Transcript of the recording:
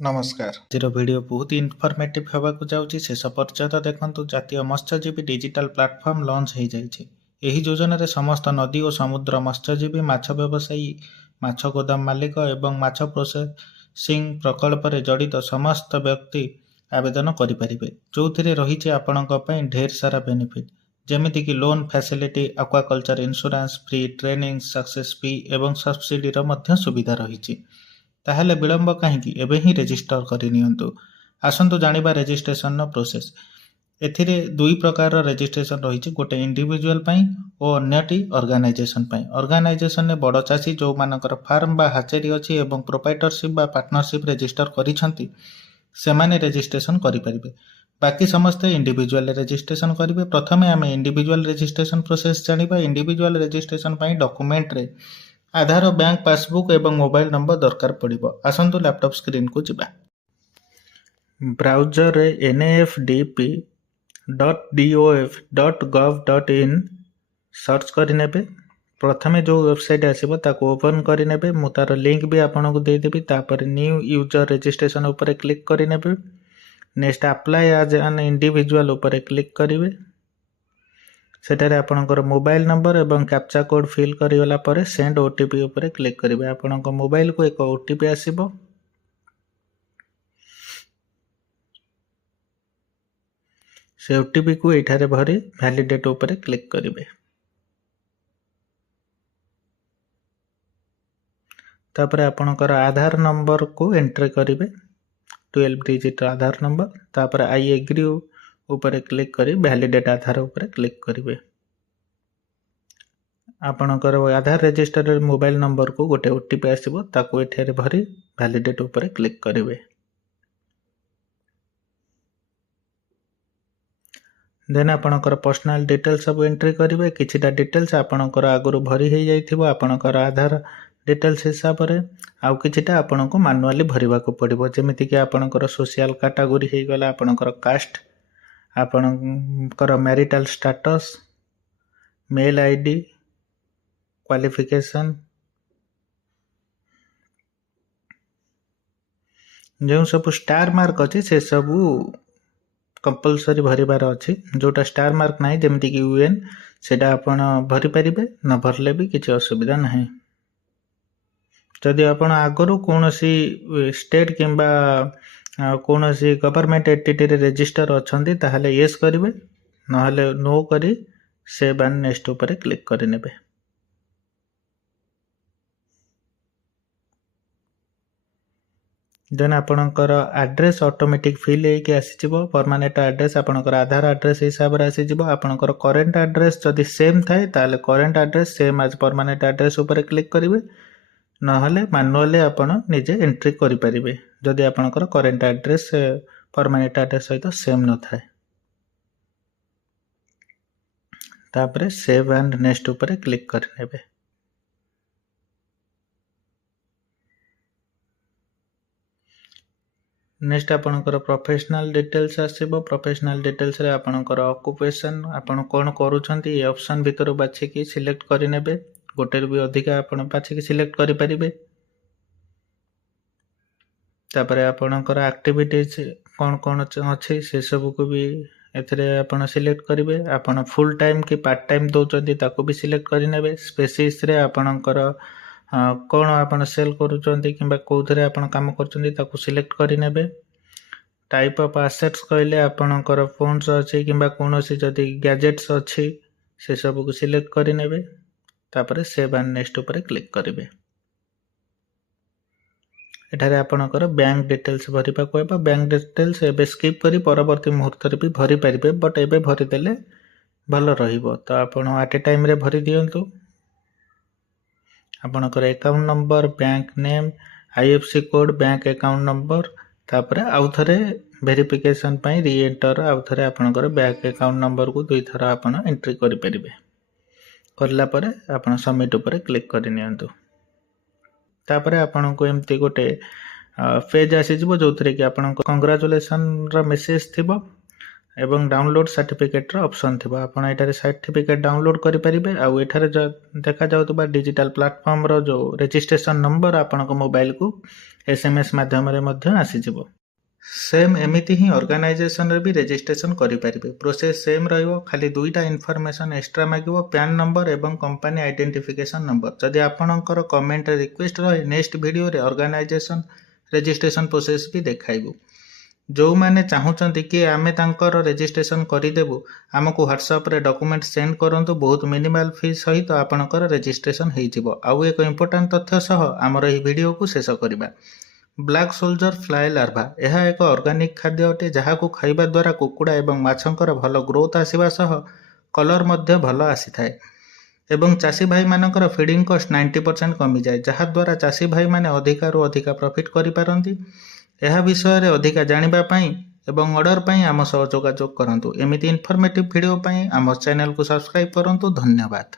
नमस्कार। ଆଜିର ଭିଡ଼ିଓ ବହୁତ ଇନଫର୍ମେଟିଭ୍ ହେବାକୁ ଯାଉଛି। ଶେଷ ପର୍ଯ୍ୟନ୍ତ ଦେଖନ୍ତୁ। ଜାତୀୟ ମତ୍ସ୍ୟଜୀବୀ ଡିଜିଟାଲ ପ୍ଲାଟଫର୍ମ ଲଞ୍ଚ ହୋଇଯାଇଛି। ଏହି ଯୋଜନାରେ ସମସ୍ତ ନଦୀ ଓ ସମୁଦ୍ର ମତ୍ସ୍ୟଜୀବୀ, ମାଛ ବ୍ୟବସାୟୀ, ମାଛ ଗୋଦାମ ମାଲିକ ଏବଂ ମାଛ ପ୍ରୋସେସିଂ ପ୍ରକଳ୍ପରେ ଜଡ଼ିତ ସମସ୍ତ ବ୍ୟକ୍ତି ଆବେଦନ କରିପାରିବେ, ଯେଉଁଥିରେ ରହିଛି ଆପଣଙ୍କ ପାଇଁ ଢେର ସାରା ବେନିଫିଟ୍, ଯେମିତିକି loan facility, aquaculture insurance, free training, success fee ଏବଂ ସବସିଡିର ମଧ୍ୟ ସୁବିଧା ରହିଛି। ତାହେଲେ ବିଳମ୍ବ କାହିଁକି? ଏବେ ହିଁ ରେଜିଷ୍ଟର କରିନିଅନ୍ତୁ। ଆସନ୍ତୁ ଜାଣିବା ରେଜିଷ୍ଟ୍ରେସନର ପ୍ରୋସେସ୍। ଏଥିରେ ଦୁଇ ପ୍ରକାରର ରେଜିଷ୍ଟ୍ରେସନ ରହିଛି, ଗୋଟେ ଇଣ୍ଡିଭିଜୁଆଲ ପାଇଁ ଓ ଅନ୍ୟଟି ଅର୍ଗାନାଇଜେସନ ପାଇଁ। ଅର୍ଗାନାଇଜେସନରେ ବଡ଼ ଚାଷୀ ଯେଉଁମାନଙ୍କର ଫାର୍ମ ବା ହାଚେରୀ ଅଛି ଏବଂ ପ୍ରୋପ୍ରାଇଟରସିପ୍ ବା ପାର୍ଟନରସିପ୍ ରେଜିଷ୍ଟର କରିଛନ୍ତି, ସେମାନେ ରେଜିଷ୍ଟ୍ରେସନ କରିପାରିବେ। ବାକି ସମସ୍ତେ ଇଣ୍ଡିଭିଜୁଆଲ ରେଜିଷ୍ଟ୍ରେସନ କରିବେ। ପ୍ରଥମେ ଆମେ ଇଣ୍ଡିଭିଜୁଆଲ ରେଜିଷ୍ଟ୍ରେସନ ପ୍ରୋସେସ୍ ଜାଣିବା। ଇଣ୍ଡିଭିଜୁଆଲ ରେଜିଷ୍ଟ୍ରେସନ ପାଇଁ ଡକୁମେଣ୍ଟରେ ଆଧାର, ବ୍ୟାଙ୍କ ପାସବୁକ୍ ଏବଂ ମୋବାଇଲ ନମ୍ବର ଦରକାର ପଡ଼ିବ। ଆସନ୍ତୁ ଲ୍ୟାପଟପ୍ ସ୍କ୍ରିନକୁ ଯିବା। ବ୍ରାଉଜରରେ nafdp.dof.gov.in ସର୍ଚ୍ଚ କରିନେବେ। ପ୍ରଥମେ ଯେଉଁ ୱେବସାଇଟ୍ ଆସିବ ତାକୁ ଓପନ୍ କରିନେବେ। ମୁଁ ତାର ଲିଙ୍କ ବି ଆପଣଙ୍କୁ ଦେଇଦେବି। ତାପରେ ନ୍ୟୁ ୟୁଜର ରେଜିଷ୍ଟ୍ରେସନ ଉପରେ କ୍ଲିକ୍ କରିନେବେ। ନେକ୍ସଟ ଆପ୍ଲାଏ ଆଜ୍ ଆନ୍ ଇଣ୍ଡିଭିଜୁଆଲ ଉପରେ କ୍ଲିକ୍ କରିବେ। ସେଠାରେ ଆପଣଙ୍କର ମୋବାଇଲ ନମ୍ବର ଏବଂ କ୍ୟାପ୍ଚା କୋଡ୍ ଫିଲ୍ କରିଗଲା ପରେ ସେଣ୍ଡ OTP ଉପରେ କ୍ଲିକ୍ କରିବେ। ଆପଣଙ୍କ ମୋବାଇଲକୁ ଏକ OTP ଆସିବ। ସେ OTPକୁ ଏଠାରେ ଭରି ଭ୍ୟାଲିଡେଟ୍ ଉପରେ କ୍ଲିକ୍ କରିବେ। ତାପରେ ଆପଣଙ୍କର ଆଧାର ନମ୍ବରକୁ ଏଣ୍ଟ୍ରି କରିବେ, 12 ଡିଜିଟ୍ ଆଧାର ନମ୍ବର। ତାପରେ ଆଇ ଏଗ୍ରି ଉପରେ କ୍ଲିକ୍ କରି ଭ୍ୟାଲିଡେଟ୍ ଆଧାର ଉପରେ କ୍ଲିକ୍ କରିବେ। ଆପଣଙ୍କର ଆଧାର ରେଜିଷ୍ଟରରେ ମୋବାଇଲ ନମ୍ବରକୁ ଗୋଟେ OTP ଆସିବ, ତାକୁ ଏଠାରେ ଭରି ଭ୍ୟାଲିଡେଟ୍ ଉପରେ କ୍ଲିକ୍ କରିବେ। ଦେନ୍ ଆପଣଙ୍କର ପର୍ସନାଲ ଡିଟେଲ୍ସ ସବୁ ଏଣ୍ଟ୍ରି କରିବେ। କିଛିଟା ଡିଟେଲ୍ସ ଆପଣଙ୍କର ଆଗରୁ ଭରି ହେଇଯାଇଥିବ ଆପଣଙ୍କର ଆଧାର ଡିଟେଲ୍ସ ହିସାବରେ, ଆଉ କିଛିଟା ଆପଣଙ୍କୁ ମାନୁଆଲି ଭରିବାକୁ ପଡ଼ିବ। ଯେମିତିକି ଆପଣଙ୍କର ସୋସିଆଲ କାଟାଗୋରୀ ହେଇଗଲା, ଆପଣଙ୍କର କାଷ୍ଟ, ଆପଣଙ୍କର marital status, mail ID, qualification, ଯେଉଁ ସବୁ ଷ୍ଟାର ମାର୍କ ଅଛି ସେସବୁ କମ୍ପଲସରି ଭରିବାର ଅଛି। ଯେଉଁଟା ଷ୍ଟାର ମାର୍କ ନାହିଁ, ଯେମିତିକି UN, ସେଇଟା ଆପଣ ଭରିପାରିବେ, ନ ଭରିଲେ ବି କିଛି ଅସୁବିଧା ନାହିଁ। ଯଦି ଆପଣ ଆଗରୁ କୌଣସି ଷ୍ଟେଟ୍ କିମ୍ବା କୌଣସି ଗଭର୍ଣ୍ଣମେଣ୍ଟ ଏଣ୍ଟିଟିରେ ରେଜିଷ୍ଟର ଅଛନ୍ତି ତାହେଲେ ୟେସ୍ କରିବେ, ନହେଲେ ନୋ କରି ସେଭ୍ ଆଣ୍ଡ ନେକ୍ସଟ ଉପରେ କ୍ଲିକ୍ କରିନେବେ। ଦେନ୍ ଆପଣଙ୍କର ଆଡ୍ରେସ୍ ଅଟୋମେଟିକ୍ ଫିଲ୍ ହେଇକି ଆସିଯିବ। ପରମାନେଣ୍ଟ ଆଡ୍ରେସ୍ ଆପଣଙ୍କର ଆଧାର ଆଡ୍ରେସ୍ ହିସାବରେ ଆସିଯିବ। ଆପଣଙ୍କର କରେଣ୍ଟ ଆଡ୍ରେସ୍ ଯଦି ସେମ୍ ଥାଏ ତାହେଲେ କରେଣ୍ଟ ଆଡ୍ରେସ୍ ସେମ୍ ଆଜ୍ ପରମାନେଣ୍ଟ ଆଡ୍ରେସ୍ ଉପରେ କ୍ଲିକ୍ କରିବେ, ନହେଲେ ମାନୁଆଲି ଆପଣ ନିଜେ ଏଣ୍ଟ୍ରି କରିପାରିବେ ଯଦି ଆପଣଙ୍କର କରେଣ୍ଟ ଆଡ୍ରେସ୍ ପରମାନେଣ୍ଟ ଆଡ୍ରେସ୍ ସହିତ ସେମ୍ ନଥାଏ। ତାପରେ ସେଭ୍ ଆଣ୍ଡ ନେକ୍ସଟ ଉପରେ କ୍ଲିକ୍ କରିନେବେ। ନେକ୍ସଟ ଆପଣଙ୍କର ପ୍ରୋଫେସନାଲ ଡିଟେଲ୍ସ ଆସିବ। ପ୍ରୋଫେସନାଲ ଡିଟେଲ୍ସରେ ଆପଣଙ୍କର ଅକୁପେସନ୍, ଆପଣ କ'ଣ କରୁଛନ୍ତି, ଏ ଅପସନ୍ ଭିତରୁ ବାଛିକି ସିଲେକ୍ଟ କରିନେବେ। ଗୋଟେରୁ ବି ଅଧିକା ଆପଣ ବାଛିକି ସିଲେକ୍ଟ କରିପାରିବେ। ତାପରେ ଆପଣଙ୍କର ଆକ୍ଟିଭିଟିଜ୍ କ'ଣ କ'ଣ ଅଛି ସେସବୁକୁ ବି ଏଥିରେ ଆପଣ ସିଲେକ୍ଟ କରିବେ। ଆପଣ ଫୁଲ୍ ଟାଇମ୍ କି ପାର୍ଟ ଟାଇମ୍ ଦେଉଛନ୍ତି ତାକୁ ବି ସିଲେକ୍ଟ କରିନେବେ। ସ୍ପେସିସ୍ରେ ଆପଣଙ୍କର କ'ଣ ଆପଣ ସେଲ୍ କରୁଛନ୍ତି କିମ୍ବା କେଉଁଥିରେ ଆପଣ କାମ କରୁଛନ୍ତି ତାକୁ ସିଲେକ୍ଟ କରିନେବେ। ଟାଇପ୍ ଅଫ୍ ଆସେଟ୍ସ କହିଲେ ଆପଣଙ୍କର ଫୋନ୍ସ ଅଛି କିମ୍ବା କୌଣସି ଯଦି ଗ୍ୟାଜେଟ୍ସ ଅଛି ସେସବୁକୁ ସିଲେକ୍ଟ କରିନେବେ। ତାପରେ ସେଭ୍ ଆଣ୍ଡ ନେକ୍ସଟ ଉପରେ କ୍ଲିକ୍ କରିବେ। ଏଠାରେ ଆପଣଙ୍କର ବ୍ୟାଙ୍କ ଡିଟେଲ୍ସ ଭରିବାକୁ ହେବ। ବ୍ୟାଙ୍କ ଡିଟେଲ୍ସ ଏବେ ସ୍କିପ୍ କରି ପରବର୍ତ୍ତୀ ମୁହୂର୍ତ୍ତରେ ବି ଭରିପାରିବେ, ବଟ୍ ଏବେ ଭରିଦେଲେ ଭଲ ରହିବ। ତ ଆପଣ ଆଟ୍ ଏ ଟାଇମ୍ରେ ଭରି ଦିଅନ୍ତୁ। ଆପଣଙ୍କର account number, bank name, IFSC code, bank account number, ତାପରେ ଆଉଥରେ ଭେରିଫିକେସନ୍ ପାଇଁ ରିଏଣ୍ଟର ଆଉଥରେ ଆପଣଙ୍କର ବ୍ୟାଙ୍କ ଆକାଉଣ୍ଟ ନମ୍ବରକୁ 2 ଥର ଆପଣ ଏଣ୍ଟ୍ରି କରିପାରିବେ। କରିଲା ପରେ ଆପଣ ସବମିଟ୍ ଉପରେ କ୍ଲିକ୍ କରିନିଅନ୍ତୁ। ତାପରେ ଆପଣଙ୍କୁ ଏମିତି ଗୋଟେ ପେଜ୍ ଆସିଯିବ ଯେଉଁଥିରେ କି ଆପଣଙ୍କ କଂଗ୍ରାଚୁଲେସନର ମେସେଜ ଥିବ। ଏବଂ ଡାଉନଲୋଡ୍ ସାର୍ଟିଫିକେଟ୍ର ଅପସନ୍ ଥିବ। ଆପଣ ଏଠାରେ ସାର୍ଟିଫିକେଟ୍ ଡାଉନଲୋଡ୍ କରିପାରିବେ। ଆଉ ଏଠାରେ ଦେଖାଯାଉଥିବା ଡିଜିଟାଲ ପ୍ଲାଟଫର୍ମର ଯେଉଁ ରେଜିଷ୍ଟ୍ରେସନ୍ ନମ୍ବର ଆପଣଙ୍କ ମୋବାଇଲକୁ SMS ମାଧ୍ୟମରେ ମଧ୍ୟ ଆସିଯିବ। ସେମ୍ ଏମିତି ହିଁ ଅର୍ଗାନାଇଜେସନରେ ବି ରେଜିଷ୍ଟ୍ରେସନ୍ କରିପାରିବେ। ପ୍ରୋସେସ୍ ସେମ୍ ରହିବ, ଖାଲି ଦୁଇଟା ଇନଫର୍ମେସନ୍ ଏକ୍ସଟ୍ରା ମାଗିବ, ପ୍ୟାନ୍ ନମ୍ବର ଏବଂ କମ୍ପାନୀ ଆଇଡେଣ୍ଟିଫିକେସନ୍ ନମ୍ବର। ଯଦି ଆପଣଙ୍କର କମେଣ୍ଟରେ ରିକ୍ୱେଷ୍ଟ ରହେ ନେକ୍ସଟ ଭିଡ଼ିଓରେ ଅର୍ଗାନାଇଜେସନ୍ ରେଜିଷ୍ଟ୍ରେସନ୍ ପ୍ରୋସେସ୍ ବି ଦେଖାଇବୁ। ଯେଉଁମାନେ ଚାହୁଁଛନ୍ତି କି ଆମେ ତାଙ୍କର ରେଜିଷ୍ଟ୍ରେସନ୍ କରିଦେବୁ, ଆମକୁ ହ୍ୱାଟ୍ସଆପ୍ରେ ଡକୁମେଣ୍ଟ ସେଣ୍ଡ କରନ୍ତୁ, ବହୁତ ମିନିମାଲ ଫି ସହିତ ଆପଣଙ୍କର ରେଜିଷ୍ଟ୍ରେସନ୍ ହେଇଯିବ। ଆଉ ଏକ ଇମ୍ପୋର୍ଟାଣ୍ଟ ତଥ୍ୟ ସହ ଆମର ଏହି ଭିଡ଼ିଓକୁ ଶେଷ କରିବା। ବ୍ଲାକ୍ ସୋଲଜର ଫ୍ଲାଏ ଲାର୍ଭା, ଏହା ଏକ ଅର୍ଗାନିକ୍ ଖାଦ୍ୟ ଅଟେ ଯାହାକୁ ଖାଇବା ଦ୍ୱାରା କୁକୁଡ଼ା ଏବଂ ମାଛଙ୍କର ଭଲ ଗ୍ରୋଥ୍ ଆସିବା ସହ କଲର୍ ମଧ୍ୟ ଭଲ ଆସିଥାଏ ଏବଂ ଚାଷୀ ଭାଇମାନଙ୍କର ଫିଡ଼ିଂ କଷ୍ଟ 90% କମିଯାଏ, ଯାହାଦ୍ୱାରା ଚାଷୀ ଭାଇମାନେ ଅଧିକାରୁ ଅଧିକା ପ୍ରଫିଟ୍ କରିପାରନ୍ତି। ଏହା ବିଷୟରେ ଅଧିକା ଜାଣିବା ପାଇଁ ଏବଂ ଅର୍ଡ଼ର ପାଇଁ ଆମ ସହ ଯୋଗାଯୋଗ କରନ୍ତୁ। ଏମିତି ଇନଫର୍ମେଟିଭ୍ ଭିଡ଼ିଓ ପାଇଁ ଆମ ଚ୍ୟାନେଲକୁ ସବସ୍କ୍ରାଇବ୍ କରନ୍ତୁ। ଧନ୍ୟବାଦ।